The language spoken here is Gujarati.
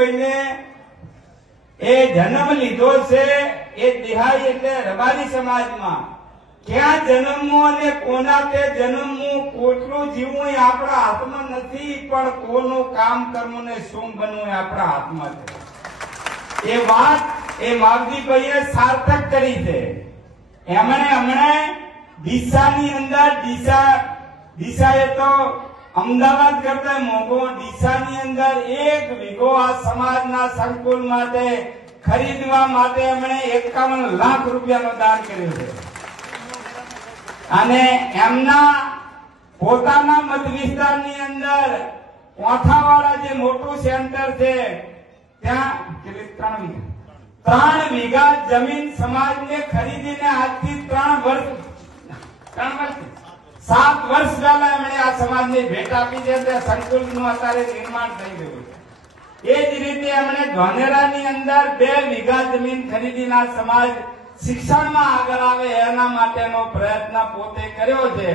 માવજીભાઈ ને એ જન્મ લીધો છે એ દિહાઈ એટલે રબારી સમાજમાં ક્યાં જન્મવું અને કોના તે જન્મવું કેટલું જીવવું એ આપણા હાથમાં નથી, પણ કોનું કામ કરવું ને શું બનવું એ આપણા હાથમાં છે. એ વાત એ માવજીભાઈએ સાર્થક કરી છે. એમણે હમણે ડીસાની અંદર ડીસાએ તો અમદાવાદ કરતા મોંઘો, ડીસાની અંદર 1 વીઘો આ સમાજના સંકુલ માટે ખરીદવા માટે એમણે 51 લાખ રૂપિયાનો દાન કર્યું છે. અને એમના પોતાના મત વિસ્તારની અંદર કોઠાવાળા જે મોટું સેન્ટર છે ત્યાં કેટલી 3 વીઘા જમીન સમાજને ખરીદીને આજથી 7 વર્ષ પહેલા એમણે આ સમાજને ભેટ આપી છે. તે સંકુલનું અત્યારે નિર્માણ થઈ ગયું છે. એ જ રીતે એમણે ધાનેરાની અંદર 2 વીઘા જમીન ખરીદીને આ સમાજ શિક્ષણમાં આગળ આવે એના માટેનો પ્રયત્ન પોતે કર્યો છે.